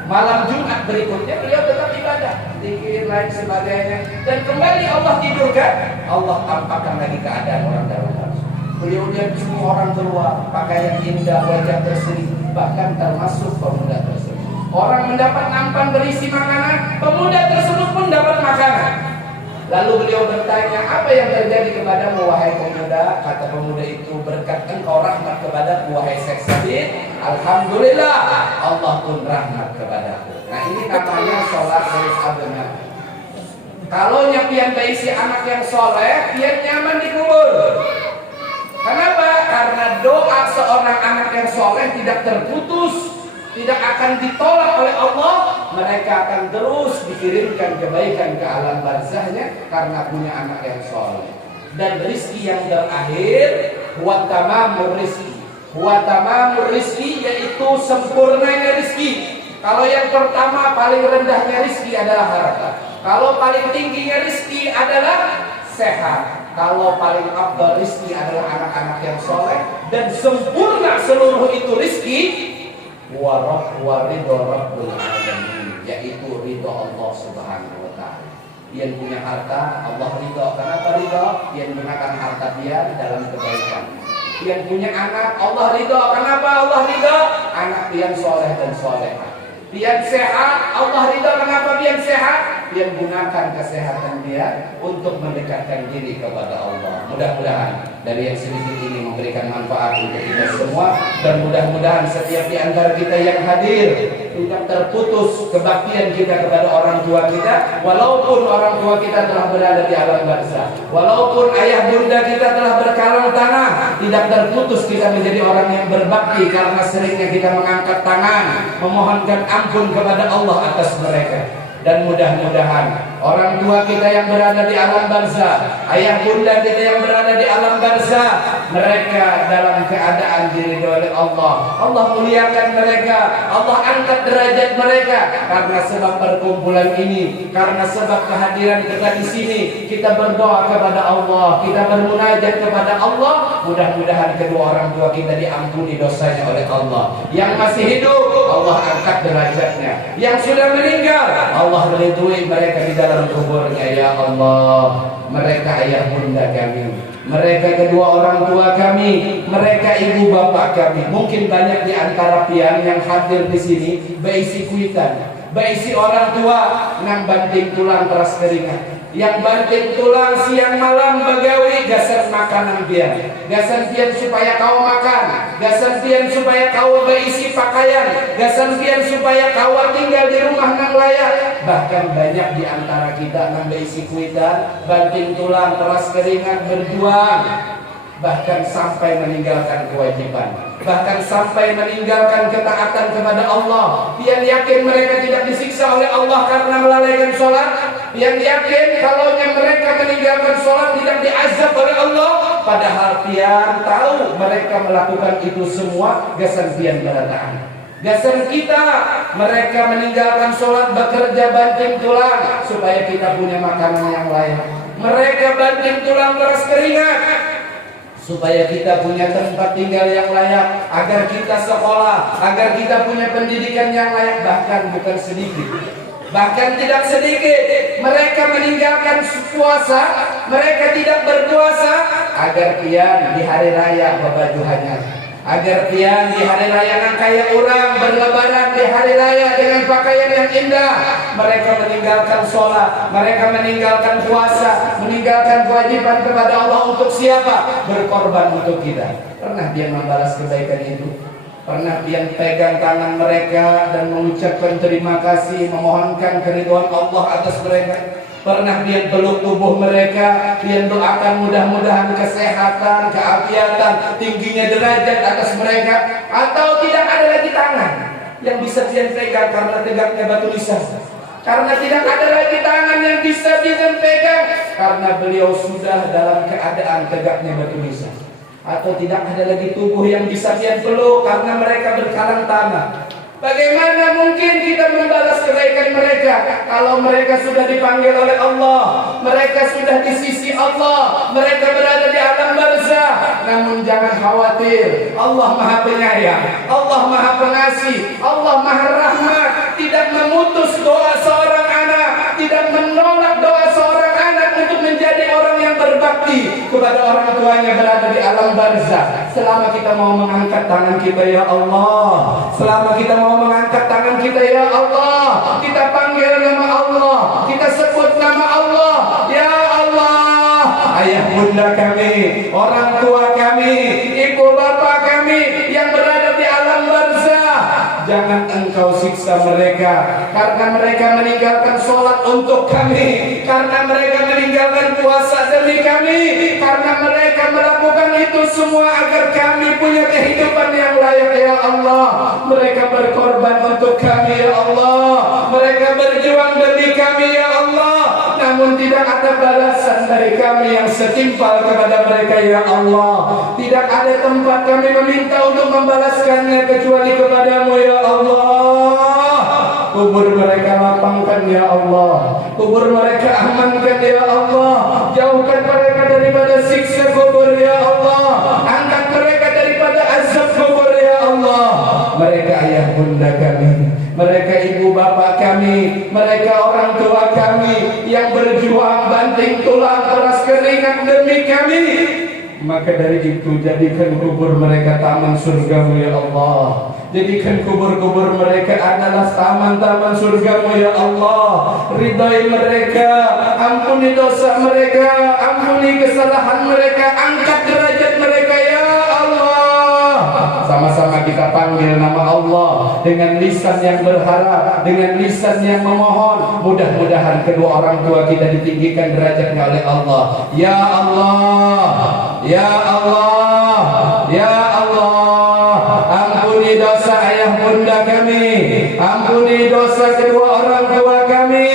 malam Jumat berikutnya beliau tetap ibadah, zikir lain sebagainya, dan kembali Allah tidurkan, Allah tampakkan lagi keadaan orang dalam harus. Beliau lihat semua orang keluar, pakaian indah, wajah berseri, bahkan termasuk pemuda tersebut. Orang mendapat nampan berisi makanan, pemuda tersebut pun dapat makanan. Lalu beliau bertanya, apa yang terjadi kepadamu wahai pemuda? Kata pemuda itu, berkat engkau rahmat kepadaku wahai Syekh Sabit, alhamdulillah Allah pun rahmat kepadaku. Nah ini namanya sholat dari abena. Kalau nyapian berisi anak yang soleh, dia nyaman di kubur. Kenapa? Karena doa seorang anak yang soleh tidak terputus, tidak akan ditolak oleh Allah. Mereka akan terus dikirimkan kebaikan ke alam barzahnya karena punya anak yang soleh. Dan rizki yang terakhir, huwa tamamur rizki. Huwa tamamur rizki yaitu sempurnanya rizki. Kalau yang pertama paling rendahnya rizki adalah harta. Kalau paling tingginya rizki adalah sehat. Kalau paling afdal rizki adalah anak-anak yang soleh. Dan sempurna seluruh itu rizki, ridho rabbul alamin, yaitu ridho Allah subhanahu wa ta'ala. Dia punya harta, Allah ridho. Kenapa ridho? Dia menggunakan harta dia dalam kebaikan. Dia punya anak, Allah ridho. Kenapa Allah ridho? Anak dia soleh dan solehah. Dia sehat, Allah ridho. Kenapa dia sehat? dia gunakan kesehatan dia untuk mendekatkan diri kepada Allah. Mudah-mudahan dari yang sedikit ini memberikan manfaat untuk kita semua, dan mudah-mudahan setiap di antara kita yang hadir tidak terputus kebaktian kita kepada orang tua kita, walaupun orang tua kita telah berada di alam barzakh, walaupun ayah bunda kita telah berkalang tanah, tidak terputus kita menjadi orang yang berbakti karena seringnya kita mengangkat tangan memohonkan ampun kepada Allah atas mereka. Dan mudah-mudahan orang tua kita yang berada di alam barzakh, ayah bunda kita yang berada di alam barzakh, mereka dalam keadaan diridhoi oleh Allah. Allah muliakan mereka, Allah angkat derajat mereka karena sebab perkumpulan ini, karena sebab kehadiran kita di sini. Kita berdoa kepada Allah, kita bermunajat kepada Allah. Mudah-mudahan kedua orang tua kita diampuni dosanya oleh Allah. Yang masih hidup, Allah angkat derajatnya. Yang sudah meninggal, Allah meridhoi mereka di dalam kuburnya. Ya Allah, mereka ayah bunda kami, mereka kedua orang tua kami, mereka ibu bapak kami. Mungkin banyak di antara pian yang hadir di sini berisi kuitan, berisi orang tua nang banting tulang peras keringat, yang banting tulang siang malam begawi gasan makanan pian, gasan pian supaya kau makan, gasan pian supaya kau berisi pakaian, gasan pian supaya kau tinggal di rumah nang layak. Bahkan banyak di antara kita nang berisi kuitan, banting tulang peras keringat, berjuang, bahkan sampai meninggalkan kewajiban, bahkan sampai meninggalkan ketaatan kepada Allah. Pian yakin mereka tidak disiksa oleh Allah karena melalaikan sholat. Pian yakin kalau mereka meninggalkan sholat tidak diazab oleh Allah. Padahal pian tahu mereka melakukan itu semua gasan pian berataan. Gasan kita, mereka meninggalkan sholat, bekerja banting tulang supaya kita punya makanan yang layak. Mereka banting tulang peras keringat supaya kita punya tempat tinggal yang layak, agar kita sekolah, agar kita punya pendidikan yang layak. Bahkan bukan sedikit, bahkan tidak sedikit, mereka meninggalkan puasa, mereka tidak berpuasa agar pian di hari raya berbaju hanyar, agar pian di hari raya nang kaya orang berlebaran di hari raya dengan pakaian yang indah. Mereka meninggalkan sholat, mereka meninggalkan puasa, meninggalkan kewajiban kepada Allah. Untuk siapa? Berkorban untuk kita. Pernah dia membalas kebaikan itu? Pernah dia pegang tangan mereka dan mengucapkan terima kasih, memohonkan keridhaan Allah atas mereka? Pernah dia peluk tubuh mereka, dia doakan mudah-mudahan kesehatan, keafiatan, tingginya derajat atas mereka? Atau tidak ada lagi tangan yang bisa dia pegang karena tegaknya batu nisan? Karena tidak ada lagi tangan yang bisa dia pegang karena beliau sudah dalam keadaan tegaknya batu nisan? Atau tidak ada lagi tubuh yang bisa dia peluk karena mereka berkalang tanah? Bagaimana mungkin kita membalas kebaikan mereka kalau mereka sudah dipanggil oleh Allah, mereka sudah di sisi Allah, mereka berada di alam barzakh? Namun jangan khawatir, Allah Maha Penyayang, Allah Maha Pengasih, Allah Maha Rahmat, tidak memutus doa seorang anak, tidak menolak doa seorang anak untuk menjadi orang yang berbakti kepada orang tuanya berada di alam barzakh. Selama kita mau mengangkat tangan kita, ya Allah, selama kita mau mengangkat tangan kita, ya Allah, kita panggil nama Allah, kita sebut nama Allah, ya Allah, ayah bunda kami, orang tua kami, ibu bapak kami yang berada di alam barzakh, jangan engkau siksa mereka karena mereka meninggalkan sholat untuk kami, karena mereka meninggalkan puasa demi kami, karena mereka melakukan itu semua agar kami punya kehidupan yang layak, ya Allah. Mereka berkorban untuk kami, ya Allah, mereka berjuang demi kami, ya Allah. Namun tidak ada balasan dari kami yang setimpal kepada mereka, ya Allah. Tidak ada tempat kami meminta untuk membalaskannya kecuali kepadamu, ya Allah. Kubur mereka lapangkan, ya Allah, kubur mereka amankan, ya Allah. Jauhkan mereka daripada siksa kubur, ya Allah. Angkat mereka daripada azab kubur, ya Allah. Mereka ayah bunda kami, mereka ibu bapak kami, mereka orang tua kami yang berjuang banting tulang peras keringat demi kami. Maka dari itu jadikan kubur mereka taman surgamu ya Allah. Jadikan kubur-kubur mereka adalah taman-taman surgamu ya Allah. Ridai mereka, ampuni dosa mereka, ampuni kesalahan mereka, angkat derajat mereka ya Allah. Sama-sama kita panggil nama Allah dengan lisan yang berharap, dengan lisan yang memohon. Mudah-mudahan kedua orang tua kita ditinggikan derajatnya oleh Allah. Ya Allah, ya Allah, ya Allah, ampuni dosa ayah bunda kami, ampuni dosa kedua orang tua kami,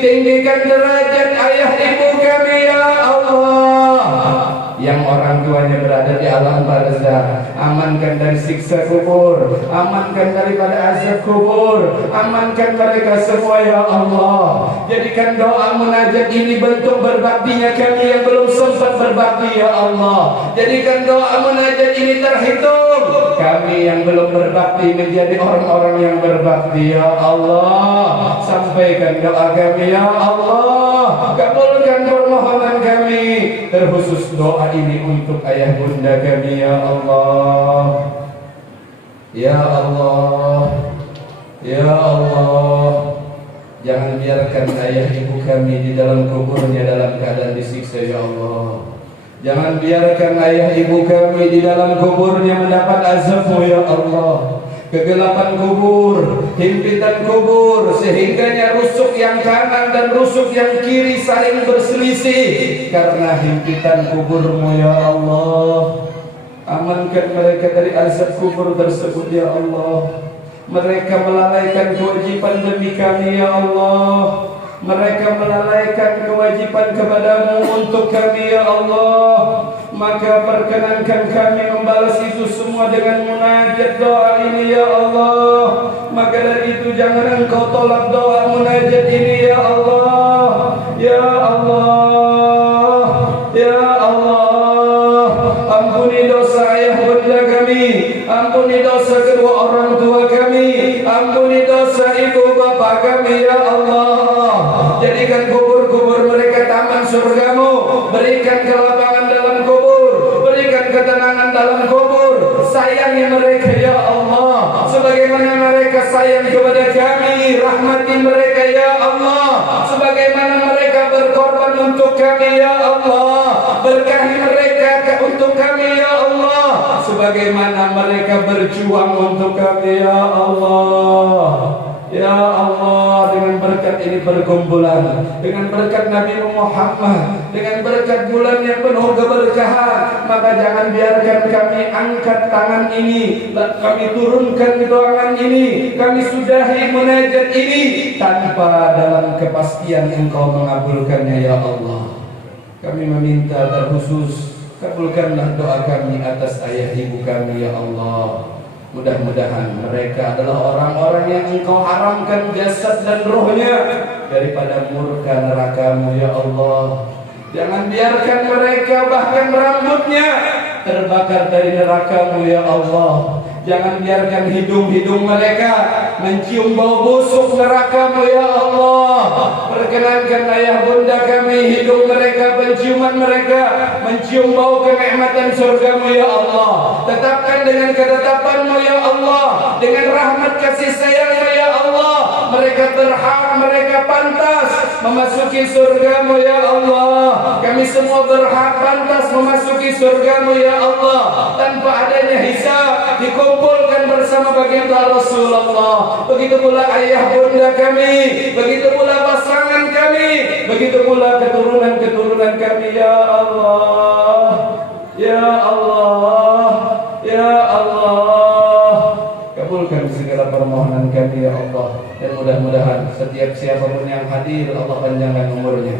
tinggikan derajat ayah ibu kami ya Allah. Yang orang tuanya berada di alam barzakh, amankan dari siksa kubur, amankan daripada azab kubur, amankan mereka semua ya Allah. Jadikan doa munajat ini bentuk berbaktinya kami yang belum sempat berbakti ya Allah. Jadikan doa munajat ini terhitung kami yang belum berbakti menjadi orang-orang yang berbakti ya Allah. Sampaikan doa kami ya Allah, kabulkan permohonan kami, terkhusus doa ini untuk ayah bunda kami ya Allah. Ya Allah, ya Allah, jangan biarkan ayah ibu kami di dalam kuburnya dalam keadaan disiksa ya Allah. Jangan biarkan ayah ibu kami di dalam kuburnya mendapat azab-Mu ya Allah. Kegelapan kubur, himpitan kubur, sehingganya rusuk yang kanan dan rusuk yang kiri saling berselisih karena himpitan kubur-Mu ya Allah. Amankan mereka dari azab kubur tersebut ya Allah. Mereka melalaikan kewajiban demi kami ya Allah. Mereka melalaikan kewajiban kepadamu untuk kami ya Allah. Maka perkenankan kami membalas itu semua dengan munajat doa ini ya Allah. Maka dari itu jangan Engkau tolak doa munajat ini ya Allah. Ya Allah, ya Allah, ampuni dosa ayah bunda kami, ampuni dosa kedua orang tua kami, ampuni dosa ibu bapa kami ya Allah. Jadikan kubur-kubur mereka taman surgamu, berikan kelapangan dalam kubur, berikan ketenangan dalam kubur. Sayangi mereka ya Allah, sebagaimana mereka sayang kepada kami. Rahmati mereka ya Allah, sebagaimana mereka berkorban untuk kami ya Allah. Berkahi mereka untuk kami ya Allah, sebagaimana mereka berjuang untuk kami ya Allah. Ya Allah, dengan berkat ini perkumpulan, dengan berkat Nabi Muhammad, dengan berkat bulan yang penuh keberkahan, maka jangan biarkan kami angkat tangan ini, kami turunkan kedoangan ini, kami sudahi munajat ini tanpa dalam kepastian Engkau mengabulkannya ya Allah. Kami meminta terkhusus, kabulkanlah doa kami atas ayah ibu kami ya Allah. Mudah-mudahan mereka adalah orang-orang yang Engkau haramkan jasad dan rohnya daripada murka neraka-Mu ya Allah. Jangan biarkan mereka bahkan rambutnya terbakar dari neraka-Mu ya Allah. Jangan biarkan hidung-hidung mereka mencium bau busuk neraka-Mu ya Allah. Perkenankan ayah bunda kami, hidung mereka, penciuman mereka mencium bau kenikmatan surga-Mu ya Allah. Tetapkan dengan ketetapan-Mu ya Allah, dengan rahmat kasih sayang-Mu ya Allah. Mereka berhak, mereka pantas memasuki surga-Mu ya Allah. Kami semua berhak pantas memasuki surga-Mu ya Allah, tanpa adanya hisab, dikumpulkan bersama baginda Rasulullah. Begitu pula ayah bunda kami, begitu pula pasangan kami, begitu pula keturunan-keturunan kami ya Allah. Ya Allah, ya Allah, kabulkan segala permohonan kami ya Allah. Dan mudah-mudahan setiap siapapun yang hadir, Allah panjangkan umurnya,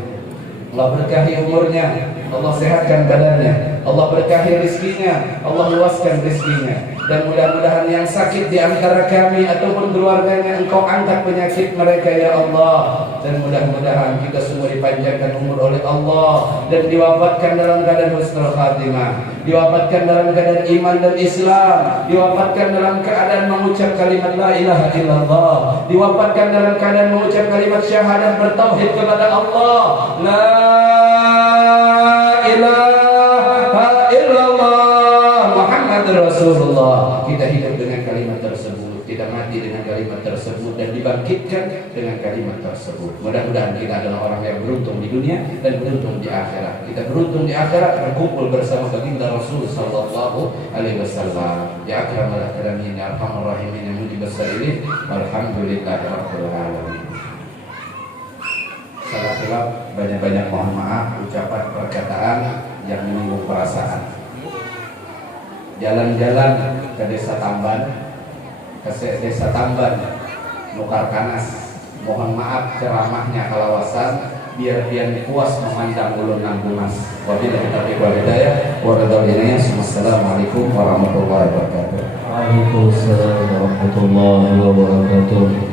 Allah berkahi umurnya, Allah sehatkan badannya, Allah berkahi rizkinya, Allah luaskan rizkinya. Dan mudah-mudahan yang sakit di antara kami ataupun keluarganya Engkau angkat penyakit mereka ya Allah. Dan mudah-mudahan kita semua dipanjangkan umur oleh Allah dan diwafatkan dalam keadaan husnul khatimah, diwafatkan dalam keadaan iman dan Islam, diwafatkan dalam keadaan mengucap kalimat la ilaha illallah, diwafatkan dalam keadaan mengucap kalimat syahadat bertauhid kepada Allah. La ilaha illallah. Allah kita hidup dengan kalimat tersebut, kita mati dengan kalimat tersebut, dan dibangkitkan dengan kalimat tersebut. Mudah-mudahan kita adalah orang yang beruntung di dunia dan beruntung di akhirat. Kita beruntung di akhirat berkumpul bersama baginda Rasul sallallahu alaihi wasallam. Ya akramal akramin ya arhamar rahimin ya mujibas sailin walhamdulillahirabbil alamin. Salah khilaf, banyak-banyak mohon maaf, ucapan perkataan yang menyinggung perasaan. Jalan-jalan ke desa Tamban, desa Tamban, Nukarkanas, mohon maaf ceramahnya kalawasan, biar pian puas memandang ulun nanggunas. Wabillahi taufiq wal hidayah. Wassalamualaikum warahmatullahi wabarakatuh. Waalaikumsalam warahmatullahi wabarakatuh.